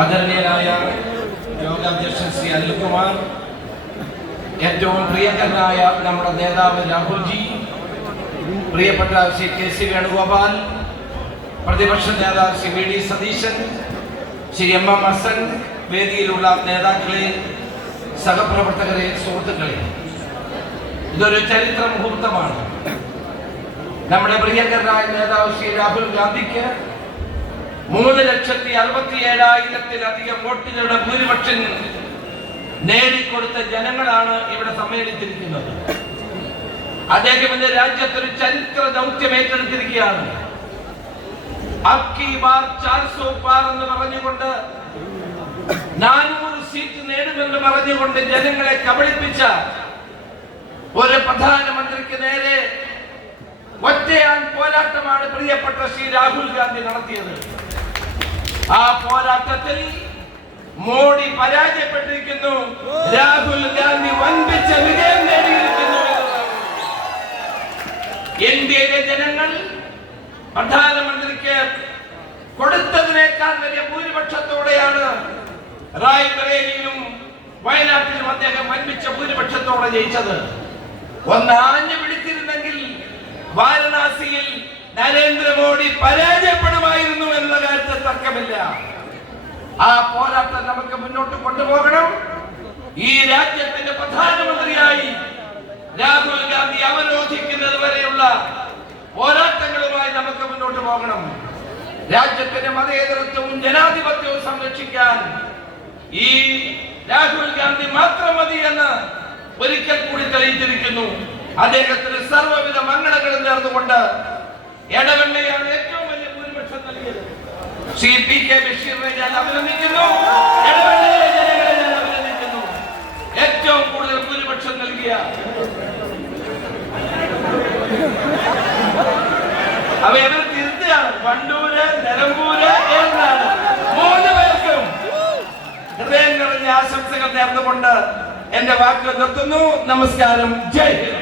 ആദരണീയനായ യോഗാധ്യക്ഷൻ ശ്രീ അനിൽകുമാർ, ഏറ്റവും പ്രിയങ്കരനായ നമ്മുടെ നേതാവ് രാഹുൽജി, പ്രിയപ്പെട്ട ശ്രീ കെ.സി. വേണുഗോപാൽ, പ്രതിപക്ഷ നേതാവ് ശ്രീ വി.ഡി. സതീശൻ, ശ്രീ എം.എം. ഹസൻ, വേദിയിലുള്ള നേതാക്കളെ, സഹപ്രവർത്തകരെ, സുഹൃത്തുക്കളെ, ഇതൊരു ചരിത്ര മുഹൂർത്തമാണ്. നമ്മുടെ പ്രിയങ്കരനായ നേതാവ് ശ്രീ രാഹുൽ ഗാന്ധിക്ക് 3,67,000-ലധികം വോട്ടുകളുടെ ഭൂരിപക്ഷം നേടിക്കൊടുത്ത ജനങ്ങളാണ് ഇവിടെ സമ്മേളിച്ചിരിക്കുന്നത്. അദ്ദേഹം ഇന്ന് രാജ്യത്തൊരു ചരിത്ര ദൗത്യം ഏറ്റെടുത്തിരിക്കുകയാണ്. അബ്കി ബാർ 400 പാർ എന്ന് പറഞ്ഞുകൊണ്ട് 400 സീറ്റ് നേടുമെന്ന് പറഞ്ഞുകൊണ്ട് ജനങ്ങളെ കബളിപ്പിച്ച ഒരു പ്രധാനമന്ത്രിക്ക് നേരെ ഒറ്റയാൻ പോരാട്ടമാണ് പ്രിയപ്പെട്ട ശ്രീ രാഹുൽ ഗാന്ധി നടത്തിയത്. ആ പോരാട്ടത്തിൽ മോഡി പരാജയപ്പെട്ടിരിക്കുന്നു, രാഹുൽ ഗാന്ധി വൻപിച്ച വിജയം നേടിയിരിക്കുന്നു. ഇന്ത്യയിലെ ജനങ്ങൾ പ്രധാനമന്ത്രിക്ക് കൊടുത്തതിനേക്കാൾ വലിയ ഭൂരിപക്ഷത്തോടെയാണ് റായ്ബറേലിയിലും വയനാട്ടിലും അദ്ദേഹം വൻപിച്ച ഭൂരിപക്ഷത്തോടെ ജയിച്ചത്. ഒന്ന് ആഞ്ഞു പിടിച്ചിരുന്നെങ്കിൽ വാരണാസിയിൽ നരേന്ദ്രമോദി പരാജയപ്പെടുമായിരുന്നു എന്ന കാര്യത്തിൽ തർക്കമില്ല. ആ പോരാട്ടം നമുക്ക് മുന്നോട്ട് കൊണ്ടുപോകണം. ഈ രാജ്യത്തിന്റെ പ്രധാനമന്ത്രിയായി രാഹുൽ ഗാന്ധി അവരോധിക്കുന്നത് വരെയുള്ള പോരാട്ടങ്ങളുമായി നമുക്ക് മുന്നോട്ട് പോകണം. രാജ്യത്തിന്റെ മതേതരത്വവും ജനാധിപത്യവും സംരക്ഷിക്കാൻ ഈ രാഹുൽ ഗാന്ധി മാത്രം മതി എന്ന് ഒരിക്കൽ കൂടി തെളിയിച്ചിരിക്കുന്നു. അദ്ദേഹത്തിന് സർവ്വവിധ മംഗളങ്ങളും നേർന്നുകൊണ്ട് ഇടവണ്ണയാണ് ഏറ്റവും വലിയ ഭൂരിപക്ഷം നൽകിയത്. ശ്രീ പി കെ ബഷീറിനെ ഞാൻ അഭിനന്ദിക്കുന്നു, ഇടവണ്ണയിലെ ജനങ്ങളെ ഞാൻ അഭിനന്ദിക്കുന്നു. ഏറ്റവും കൂടുതൽ ഭൂരിപക്ഷം നൽകിയ അവർ തിരുത്തിയാണ്. വണ്ടൂര്, നിലമ്പൂര്, ഏറനാട് 3 പേർക്കും ഹൃദയം നിറഞ്ഞ ആശംസകൾ നേർന്നുകൊണ്ട് എന്റെ വാക്കുകൾ നിർത്തുന്നു. നമസ്കാരം. ജയ് ഹിന്ദ്.